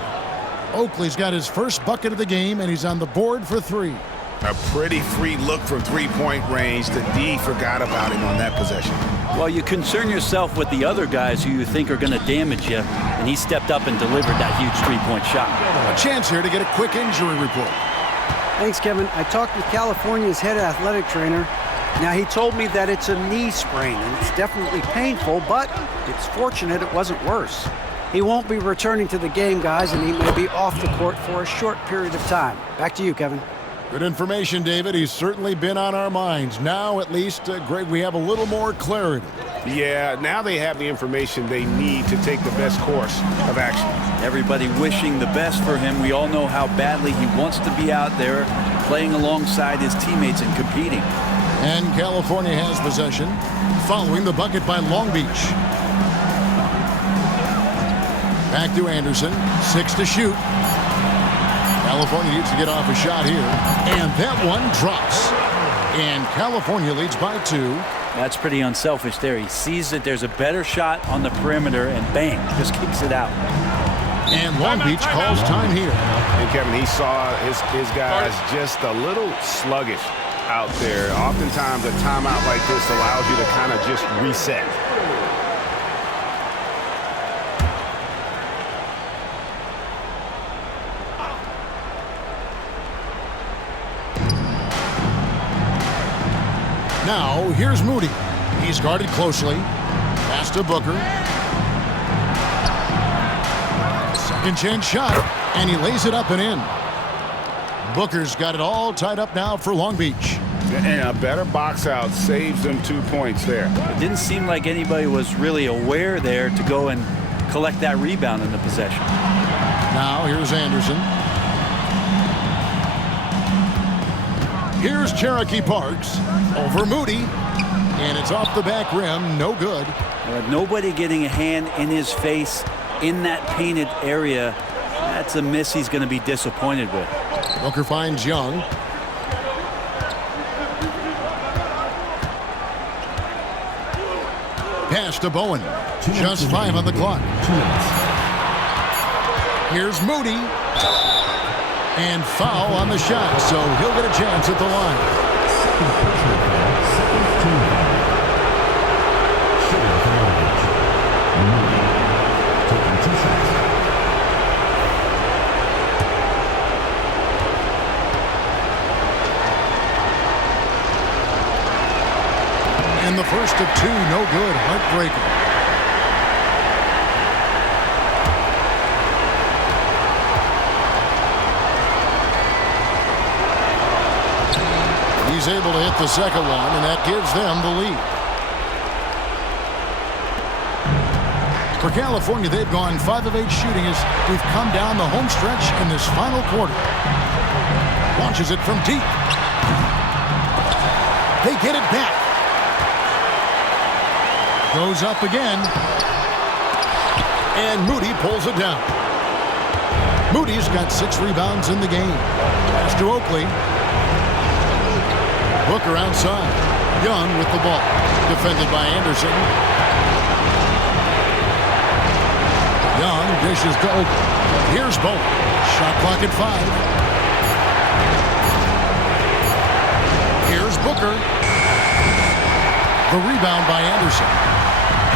Oakley's got his first bucket of the game, and he's on the board for 3. A pretty free look from three-point range. The D forgot about him on that possession. Well, you concern yourself with the other guys who you think are going to damage you, and he stepped up and delivered that huge three-point shot. A chance here to get a quick injury report. Thanks, Kevin. I talked with California's head athletic trainer. Now, he told me that it's a knee sprain, and it's definitely painful, but it's fortunate it wasn't worse. He won't be returning to the game, guys, and he may be off the court for a short period of time. Back to you, Kevin. Good information, David. He's certainly been on our minds. Now, at least, Greg, we have a little more clarity. Yeah, now they have the information they need to take the best course of action. Everybody wishing the best for him. We all know how badly he wants to be out there playing alongside his teammates and competing. And California has possession, following the bucket by Long Beach. Back to Anderson, 6 to shoot. California needs to get off a shot here, and that one drops. And California leads by 2. That's pretty unselfish there. He sees that there's a better shot on the perimeter, and bang, just kicks it out. And Long Beach calls time here. And Kevin, he saw his guys just a little sluggish out there. Oftentimes, a timeout like this allows you to kind of just reset. Now, here's Moody. He's guarded closely. Pass to Booker. Second chance shot, and he lays it up and in. Booker's got it all tied up now for Long Beach. And a better box out saves them 2 points there. It didn't seem like anybody was really aware there to go and collect that rebound in the possession. Now, here's Anderson. Here's Cherokee Parks over Moody, and it's off the back rim, no good. Nobody getting a hand in his face in that painted area. That's a miss he's going to be disappointed with. Booker finds Young. Pass to Bowen. Just 5 on the clock. Here's Moody. And foul on the shot, so he'll get a chance at the line. And the first of 2, no good, heartbreaker. He's able to hit the second one, and that gives them the lead. For California, they've gone 5 of 8 shooting as we've come down the home stretch in this final quarter. Launches it from deep. They get it back. Goes up again. And Moody pulls it down. Moody's got 6 rebounds in the game. Pass to Oakley. Booker outside. Young with the ball. Defended by Anderson. Young dishes to Oakley. Here's Bowen. Shot clock at 5. Here's Booker. The rebound by Anderson.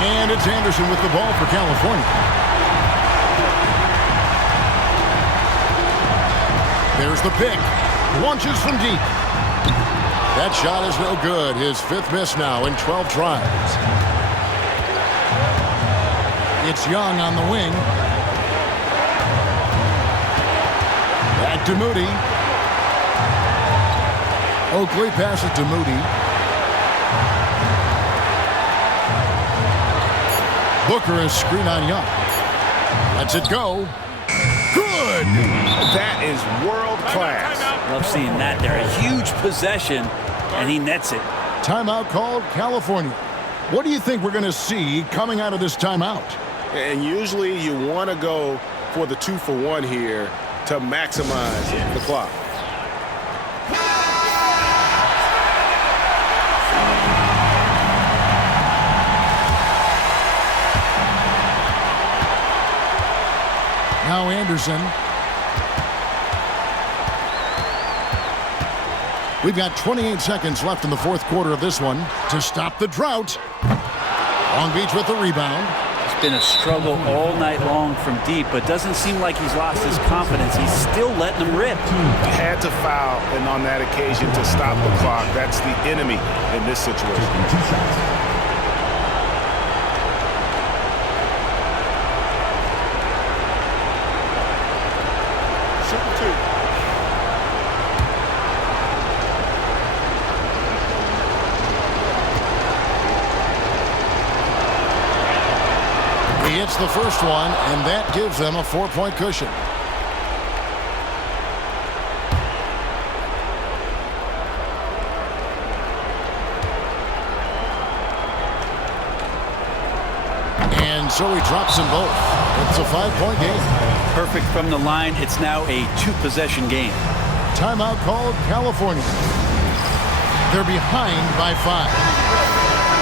And it's Anderson with the ball for California. There's the pick. Launches from deep. That shot is no good. His 5th miss now in 12 tries. It's Young on the wing. Back to Moody. Oakley passes to Moody. Booker is screen on Young. Lets it go. Good! That is world class. Love seeing that there. A huge possession, and he nets it. Timeout called California. What do you think we're going to see coming out of this timeout? And usually you want to go for the 2-for-1 here to maximize the clock. Now Anderson. We've got 28 seconds left in the 4th quarter of this one to stop the drought. Long Beach with the rebound. It's been a struggle all night long from deep, but doesn't seem like he's lost his confidence. He's still letting them rip. Had to foul, and on that occasion to stop the clock. That's the enemy in this situation. He hits the first one, and that gives them a 4-point cushion. And so he drops them both. It's a 5-point game. Perfect from the line. It's now a 2-possession game. Timeout called California. They're behind by 5.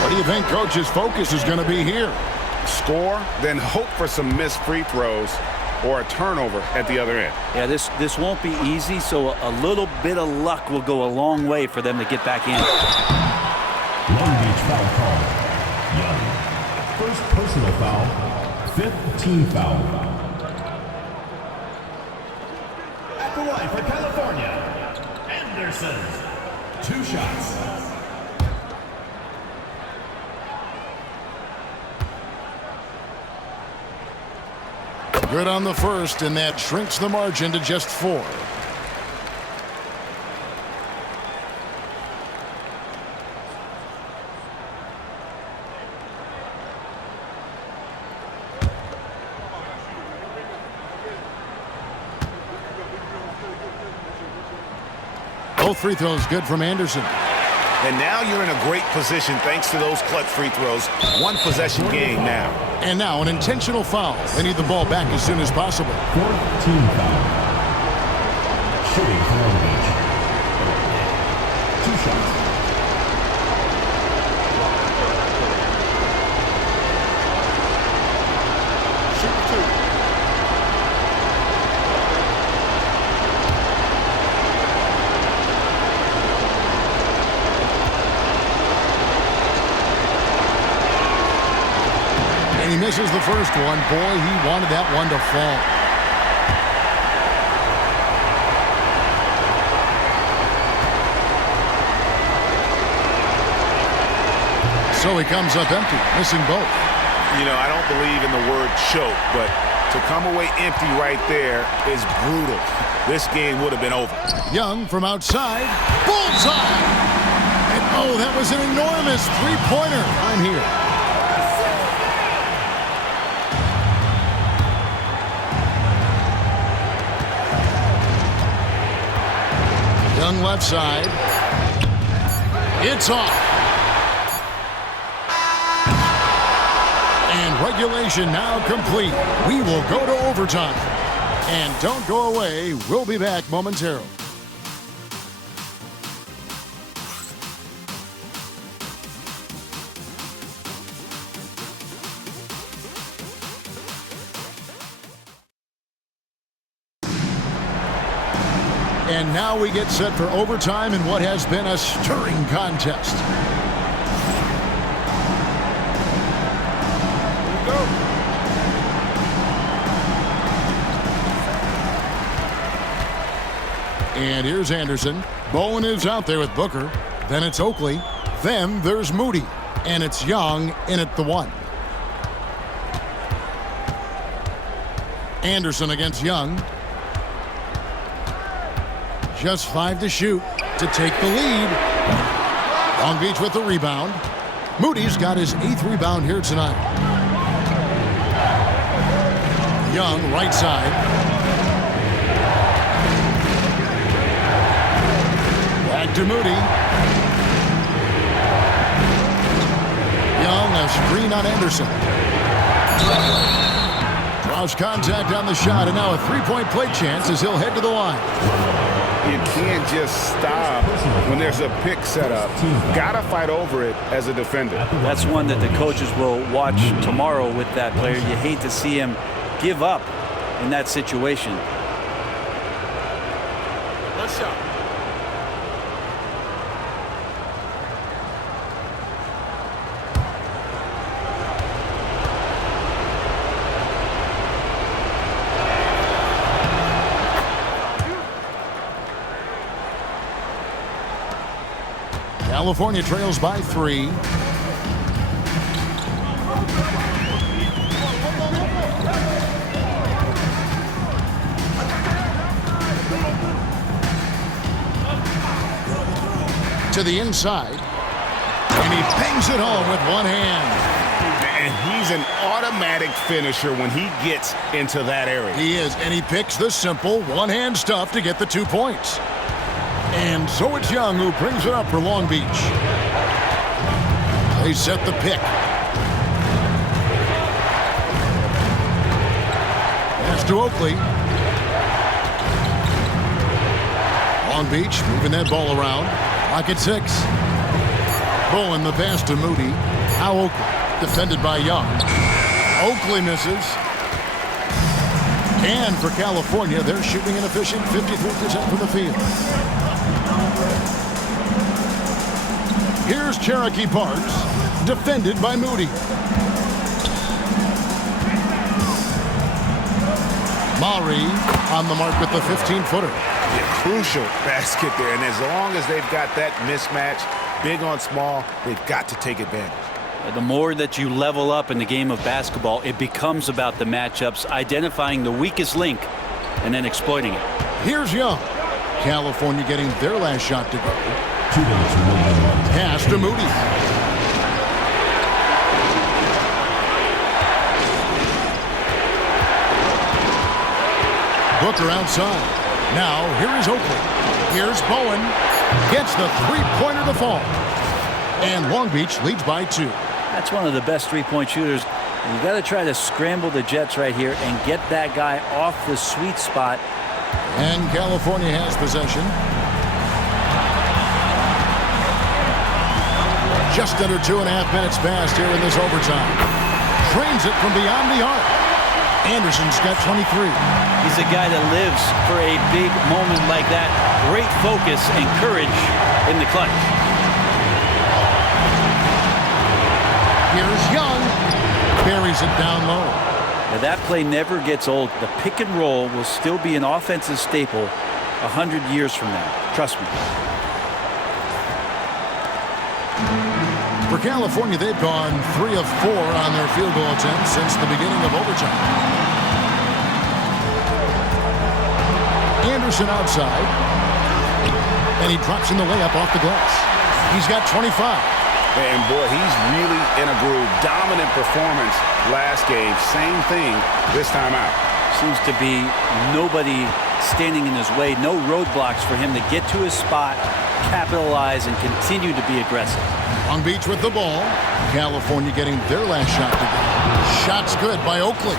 What do you think Coach's focus is going to be here? Score, then hope for some missed free throws or a turnover at the other end. Yeah, this won't be easy, so a little bit of luck will go a long way for them to get back in. Long Beach foul call. Young. First personal foul. 5th team foul. At the line for California, Anderson. 2 shots. Good on the first, and that shrinks the margin to just 4. Both free throws good from Anderson. And now you're in a great position thanks to those clutch free throws. 1-possession game now. And now an intentional foul. They need the ball back as soon as possible. 4th team foul. Shooting for Long Beach. 2 shots. He misses the first one. Boy, he wanted that one to fall. So he comes up empty, missing both. You know, I don't believe in the word choke, but to come away empty right there is brutal. This game would have been over. Young from outside. Bullseye! And oh, that was an enormous three-pointer. I'm here. Young left side. It's off. And regulation now complete. We will go to overtime. And don't go away. We'll be back momentarily. And now we get set for overtime in what has been a stirring contest. And here's Anderson. Bowen is out there with Booker. Then it's Oakley. Then there's Moody. And it's Young in at the 1. Anderson against Young. Just 5 to shoot to take the lead. Long Beach with the rebound. Moody's got his 8th rebound here tonight. Young, right side. Back to Moody. Young, a screen on Anderson. Draws contact on the shot, and now a three-point play chance as he'll head to the line. You can't just stop when there's a pick set up. Gotta fight over it as a defender. That's one that the coaches will watch tomorrow with that player. You hate to see him give up in that situation. Let's go. California trails by 3. To the inside. And he bangs it home with one hand. And he's an automatic finisher when he gets into that area. He is, and he picks the simple one-hand stuff to get the 2 points. And so it's Young who brings it up for Long Beach. They set the pick. Pass to Oakley. Long Beach moving that ball around. Clock at 6. Bowen the pass to Moody. Now Oakley, defended by Young. Oakley misses. And for California, they're shooting an efficient 53% from the field. Here's Cherokee Parks, defended by Moody. Maury on the mark with the 15-footer. Yeah, crucial basket there, and as long as they've got that mismatch, big on small, they've got to take advantage. The more that you level up in the game of basketball, it becomes about the matchups, identifying the weakest link, and then exploiting it. Here's Young. California getting their last shot to go. Pass to Moody. Booker outside. Now, here is Oakley. Here's Bowen. Gets the three-pointer to fall. And Long Beach leads by 2. That's one of the best three-point shooters. You got to try to scramble the Jets right here and get that guy off the sweet spot. And California has possession. Just under 2.5 minutes passed here in this overtime. Trains it from beyond the arc. Anderson's got 23. He's a guy that lives for a big moment like that. Great focus and courage in the clutch. Here's Young. Buries it down low. Now that play never gets old. The pick and roll will still be an offensive staple 100 years from now. Trust me. For California, they've gone 3 of 4 on their field goal attempts since the beginning of overtime. Anderson outside. And he drops in the layup off the glass. He's got 25. And boy, he's really in a groove. Dominant performance last game. Same thing this time out. Seems to be nobody standing in his way. No roadblocks for him to get to his spot, capitalize, and continue to be aggressive. Long Beach with the ball. California getting their last shot to go. Shot's good by Oakley.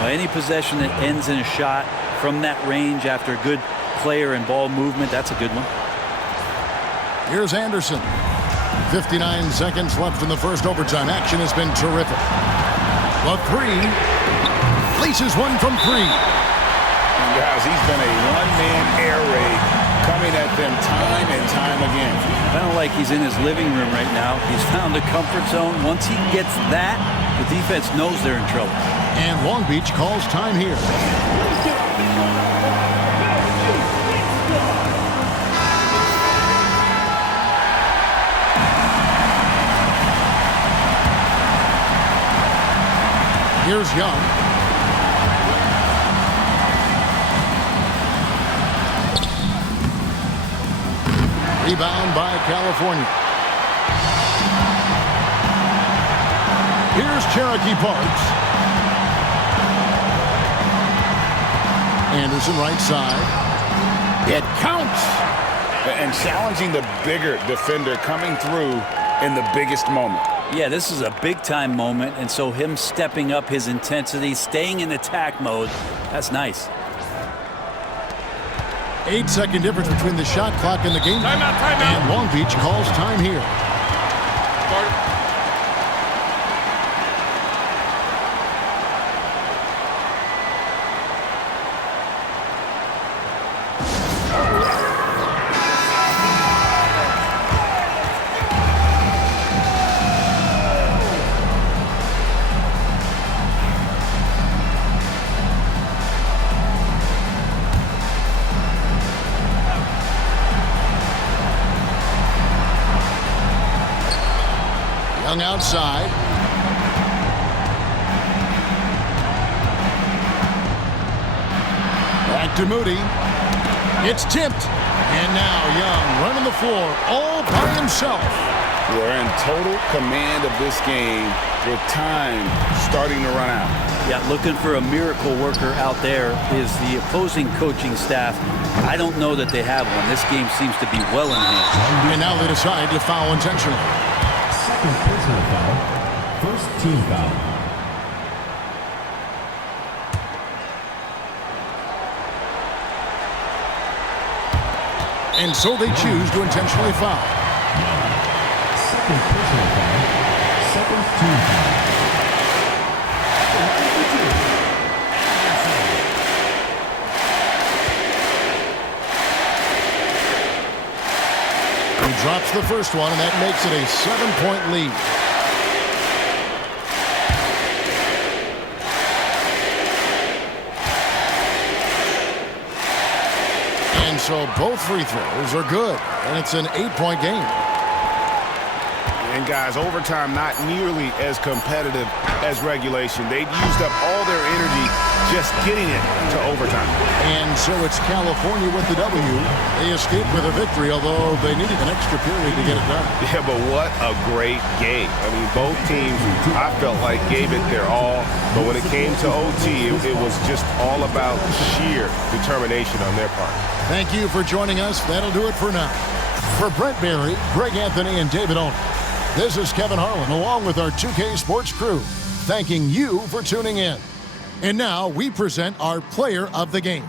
Well, any possession that ends in a shot from that range after a good player and ball movement, that's a good one. Here's Anderson. 59 seconds left in the first overtime. Action has been terrific. The 3. Places one from 3. And guys, he's been a one-man air raid coming at them time and time again. Kind of like he's in his living room right now. He's found a comfort zone. Once he gets that, the defense knows they're in trouble. And Long Beach calls time here. Here's Young. Rebound by California. Here's Cherokee Parks. Anderson right side. It counts. And challenging the bigger defender coming through in the biggest moment. Yeah, this is a big-time moment, and so him stepping up his intensity, staying in attack mode, that's nice. 8-second difference between the shot clock and the game. Timeout, timeout. And Long Beach calls time here. Young outside. Back to Moody. It's tipped. And now Young running the floor all by himself. We're in total command of this game with time starting to run out. Yeah, looking for a miracle worker out there is the opposing coaching staff. I don't know that they have one. This game seems to be well in hand. And now they decide to foul intentionally. Second personal foul. First team foul. And so they choose to intentionally foul. Second personal foul. Second team foul. He drops the first one, and that makes it a 7-point lead. And so both free throws are good, and it's an 8-point game. And guys, overtime not nearly as competitive as regulation. They've used up all their energy just getting it to overtime. And so it's California with the W. They escaped with a victory, although they needed an extra period to get it done. Yeah, but what a great game. I mean, both teams, I felt like, gave it their all. But when it came to OT, it was just all about sheer determination on their part. Thank you for joining us. That'll do it for now. For Brent Barry, Greg Anthony, and David Olney, this is Kevin Harlan along with our 2K Sports crew, thanking you for tuning in. And now we present our player of the game.